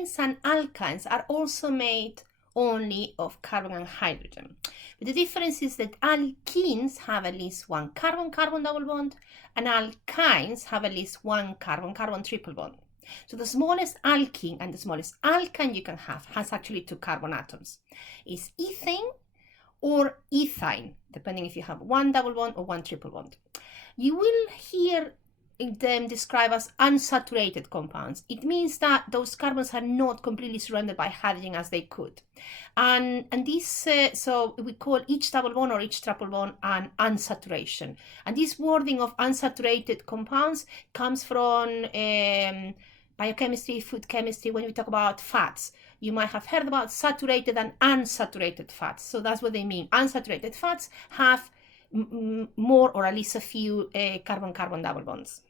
alkenes and alkynes are also made only of carbon and hydrogen. But the difference is that alkenes have at least one carbon-carbon double bond, and alkynes have at least one carbon-carbon triple bond. So the smallest alkene and the smallest alkyne you can have has actually 2 carbon atoms. It's ethane or ethyne, depending if you have one double bond or one triple bond. You will hear them described as unsaturated compounds. It means that those carbons are not completely surrounded by hydrogen as they could. And this, so we call each double bond or each triple bond an unsaturation. And this wording of unsaturated compounds comes from biochemistry, food chemistry, when we talk about fats. You might have heard about saturated and unsaturated fats. So that's what they mean. Unsaturated fats have more or at least a few carbon-carbon double bonds.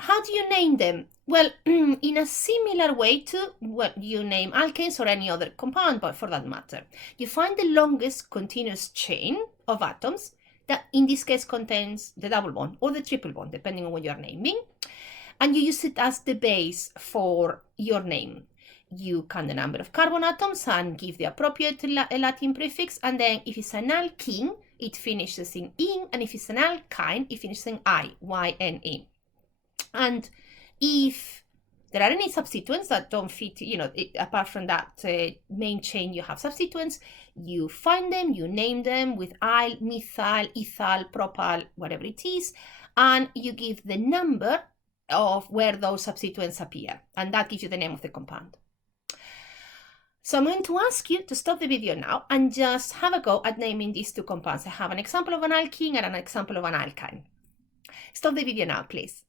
How do you name them? Well, in a similar way to what you name alkanes or any other compound, but for that matter. You find the longest continuous chain of atoms that in this case contains the double bond or the triple bond, depending on what you're naming. And you use it as the base for your name. You count the number of carbon atoms and give the appropriate Latin prefix. And then if it's an alkene, it finishes in "-ine", and if it's an alkyne, it finishes in "-I", Y-N-E. And if there are any substituents that don't fit, apart from that main chain, you have substituents, you find them, you name them with "-ile", methyl, ethyl, propyl, whatever it is, and you give the number of where those substituents appear, and that gives you the name of the compound. So I'm going to ask you to stop the video now and just have a go at naming these 2 compounds. I have an example of an alkene and an example of an alkyne. Stop the video now, please.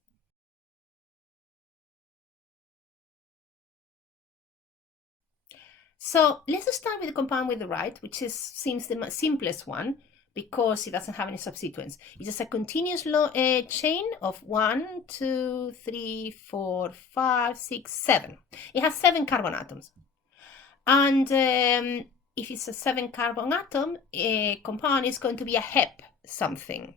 So let's start with the compound with the right, which seems the simplest one because it doesn't have any substituents. It's just a continuous chain of 1, 2, 3, 4, 5, 6, 7. It has 7 carbon atoms. And if it's a 7 carbon atom compound, it's going to be a hep something.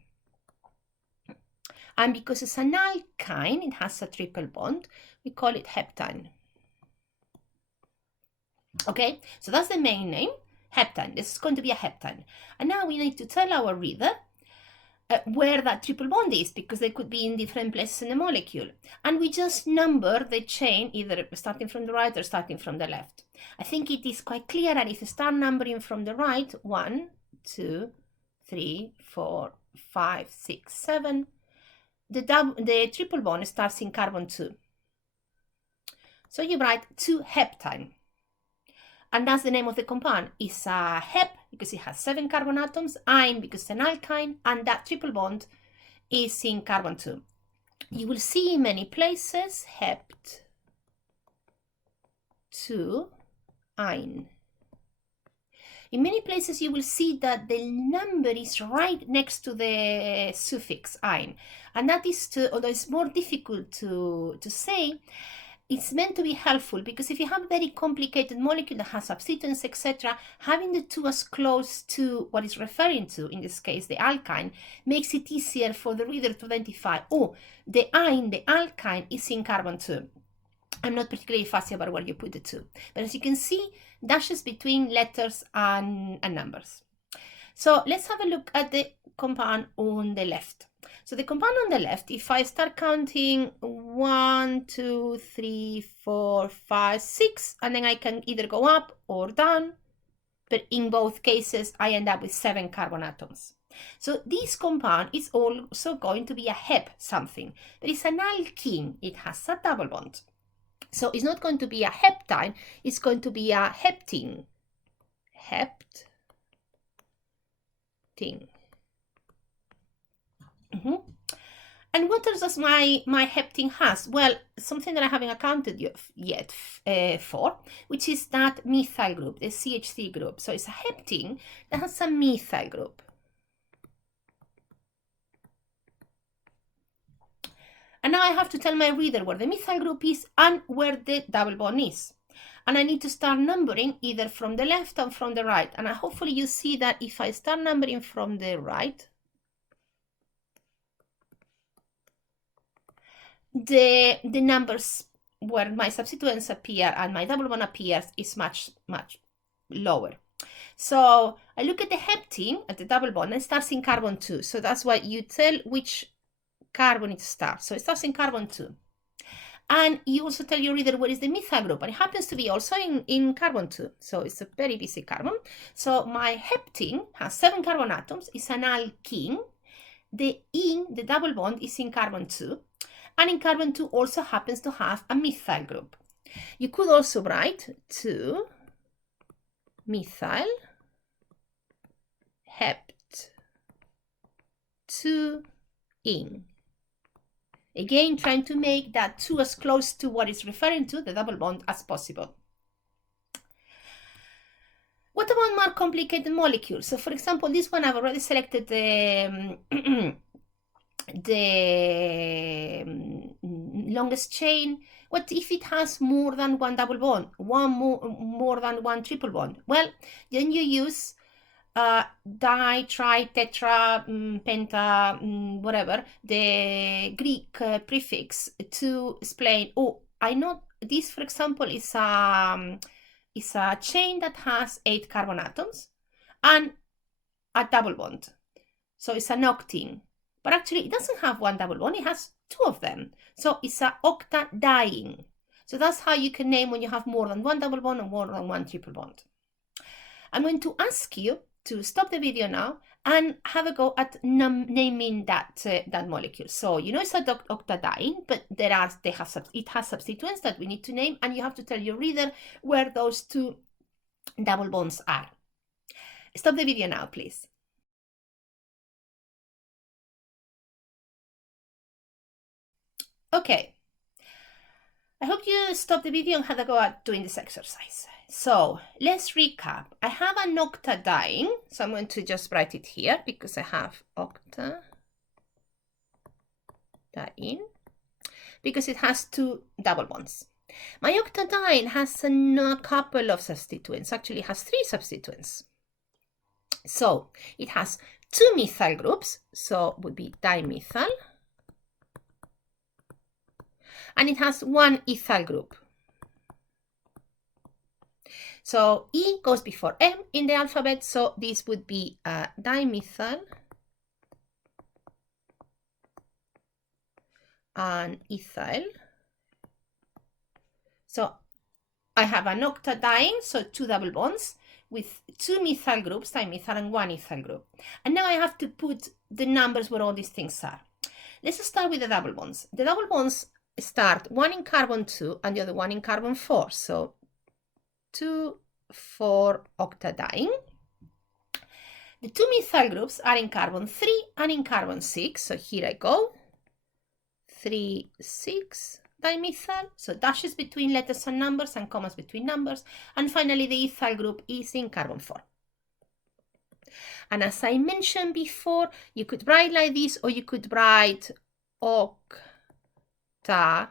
And because it's an alkyne, it has a triple bond, we call it heptane. Okay, so that's the main name, heptane. This is going to be a heptane. And now we need to tell our reader where that triple bond is, because they could be in different places in the molecule. And we just number the chain, either starting from the right or starting from the left. I think it is quite clear that if you start numbering from the right, 1, 2, 3, 4, 5, 6, 7, the triple bond starts in carbon 2. So you write 2-heptane. And that's the name of the compound. It's a hep because it has 7 carbon atoms, ine because it's an alkyne, and that triple bond is in carbon 2. You will see in many places hept 2 ine. In many places you will see that the number is right next to the suffix ine, and that is although it's more difficult to say, it's meant to be helpful, because if you have a very complicated molecule that has substituents, etc., having the 2 as close to what it's referring to, in this case the alkyne, makes it easier for the reader to identify, oh, the ine, the alkyne, is in carbon 2. I'm not particularly fussy about where you put the 2, but as you can see, dashes between letters and numbers. So let's have a look at the compound on the left. So the compound on the left, if I start counting 1, 2, 3, 4, 5, 6, and then I can either go up or down, but in both cases I end up with 7 carbon atoms. So this compound is also going to be a hep something, but it's an alkene. It has a double bond. So it's not going to be a heptine, it's going to be a heptene. Heptene. And what else does my heptene has? Well, something that I haven't accounted yet for, which is that methyl group, the CH3 group. So it's a heptene that has a methyl group. And now I have to tell my reader where the methyl group is and where the double bond is. And I need to start numbering either from the left or from the right. And hopefully you see that if I start numbering from the right, the numbers where my substituents appear and my double bond appears is much, much lower. So I look at the heptene, at the double bond, and it starts in carbon 2. So that's why you tell which carbon it starts. So it starts in carbon 2. And you also tell your reader what is the methyl group, and it happens to be also in carbon 2. So it's a very busy carbon. So my heptene has 7 carbon atoms, it's an alkene. The double bond is in carbon 2. And in carbon 2 also happens to have a methyl group. You could also write 2 methyl hept 2 in. Again, trying to make that 2 as close to what it's referring to, the double bond, as possible. What about more complicated molecules? So for example, this one I've already selected the longest chain. What if it has more than one double bond, more than one triple bond? Well, then you use di, tri, tetra, penta, whatever, the Greek prefix to explain, oh, I know this, for example, is a chain that has 8 carbon atoms and a double bond. So it's an octene. But actually, it doesn't have one double bond, it has 2 of them. So it's an octadiene. So that's how you can name when you have more than one double bond or more than one triple bond. I'm going to ask you to stop the video now and have a go at naming that molecule. So you know it's a octadiene, but it has substituents that we need to name, and you have to tell your reader where those 2 double bonds are. Stop the video now, please. Okay, I hope you stopped the video and had a go at doing this exercise. So let's recap. I have an octadiene, so I'm going to just write it here because I have octadiene, because it has 2 double bonds. My octadiene has a couple of substituents, actually it has 3 substituents. So it has 2 methyl groups, so it would be dimethyl, and it has 1 ethyl group. So E goes before M in the alphabet, so this would be dimethyl and ethyl. So I have an octadiene, so 2 double bonds with 2 methyl groups, dimethyl, and 1 ethyl group. And now I have to put the numbers where all these things are. Let's start with the double bonds. The double bonds start one in carbon 2 and the other one in carbon 4. So 2, 4 octadiene. The 2 methyl groups are in carbon 3 and in carbon 6. So here I go. 3, 6 dimethyl. So dashes between letters and numbers and commas between numbers. And finally, the ethyl group is in carbon 4. And as I mentioned before, you could write like this, or you could write octa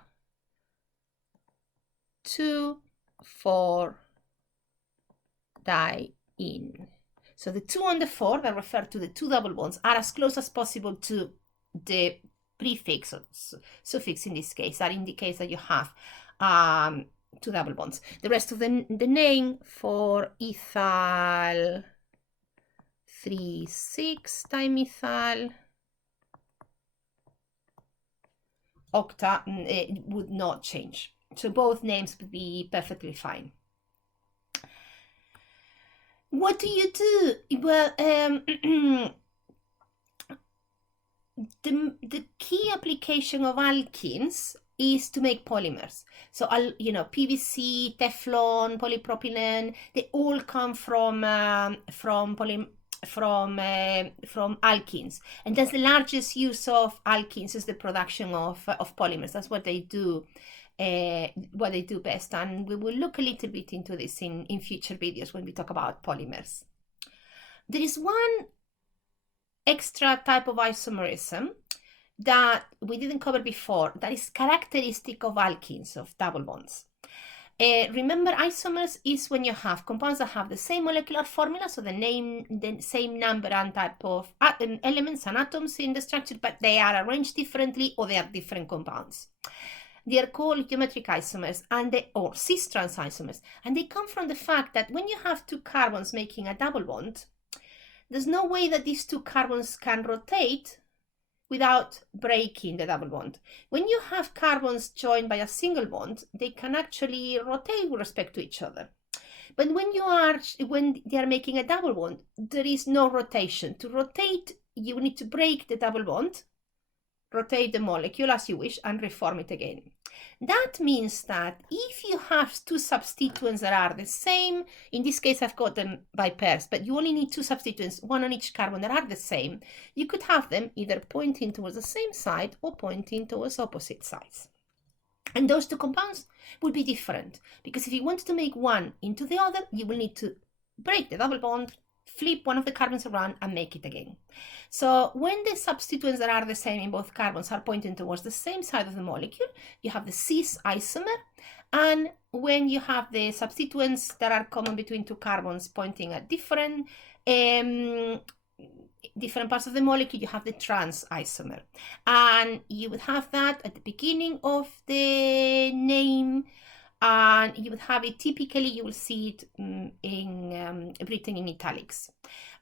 2, 4 diene. So the 2 and the 4 that refer to the 2 double bonds are as close as possible to the prefix or suffix in this case. That indicates that you have 2 double bonds. The rest of the name for ethyl 3, 6 dimethyl octa it would not change. So both names would be perfectly fine. What do you do? Well, the key application of alkenes is to make polymers. So, PVC, Teflon, polypropylene, they all come from alkenes, and that's the largest use of alkenes is the production of polymers. That's what they do. What they do best, and we will look a little bit into this in future videos when we talk about polymers. There is one extra type of isomerism that we didn't cover before that is characteristic of alkenes, of double bonds. Remember, isomers is when you have compounds that have the same molecular formula, so the same number and type of elements and atoms in the structure, but they are arranged differently or they are different compounds. They are called geometric isomers or cis-trans isomers, and they come from the fact that when you have two carbons making a double bond, there's no way that these two carbons can rotate without breaking the double bond. When you have carbons joined by a single bond, they can actually rotate with respect to each other. But when they are making a double bond, there is no rotation. To rotate, you need to break the double bond, rotate the molecule as you wish, and reform it again. That means that if you have two substituents that are the same, in this case I've got them by pairs, but you only need two substituents, one on each carbon, that are the same, you could have them either pointing towards the same side or pointing towards opposite sides. And those two compounds will be different, because if you want to make one into the other, you will need to break the double bond, flip one of the carbons around, and make it again. So when the substituents that are the same in both carbons are pointing towards the same side of the molecule, you have the cis isomer. And when you have the substituents that are common between two carbons pointing at different parts of the molecule, you have the trans isomer. And you would have that at the beginning of the name, and you would have it, typically you will see it written in italics.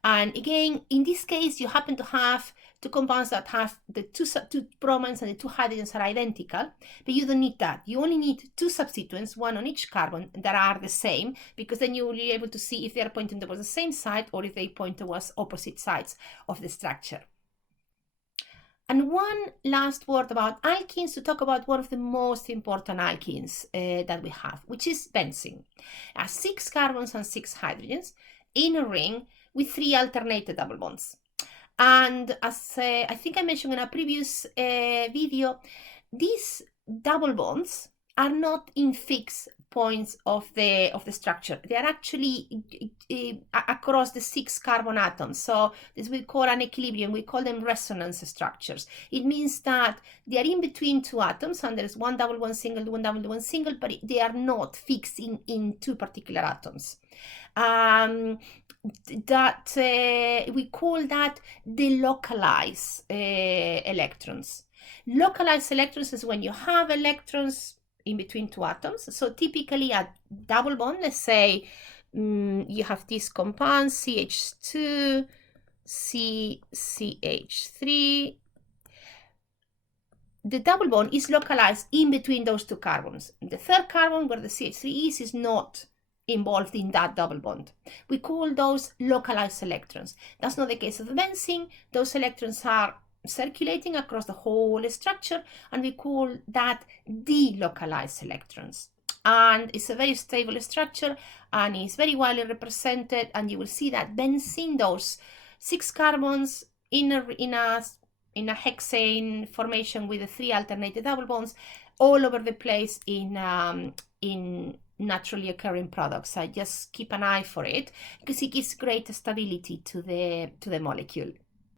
And again, in this case, you happen to have two compounds that have the two bromines and the two hydrogens are identical, but you don't need that. You only need two substituents, one on each carbon, that are the same, because then you will be able to see if they are pointing towards the same side or if they point towards opposite sides of the structure. And one last word about alkenes, to talk about one of the most important alkenes that we have, which is benzene. 6 carbons and 6 hydrogens in a ring with 3 alternated double bonds. And as I think I mentioned in a previous video, these double bonds are not in fixed points of the structure. They are actually across the 6 carbon atoms. So this we call an equilibrium. We call them resonance structures. It means that they are in between 2 atoms, and there is one double, one single, one double, one single, but they are not fixed in 2 particular atoms. We call that the localized electrons. Localized electrons is when you have electrons in between 2 atoms. So typically a double bond, let's say you have this compound CH2, CH3. The double bond is localized in between those 2 carbons. The third carbon, where the CH3 is not involved in that double bond. We call those localized electrons. That's not the case of the benzene. Those electrons are circulating across the whole structure, and we call that delocalized electrons. And it's a very stable structure, and is very widely represented, and you will see that benzene, those 6 carbons in a hexane formation with the 3 alternated double bonds all over the place in naturally occurring products. I just keep an eye for it, because it gives great stability to the molecule.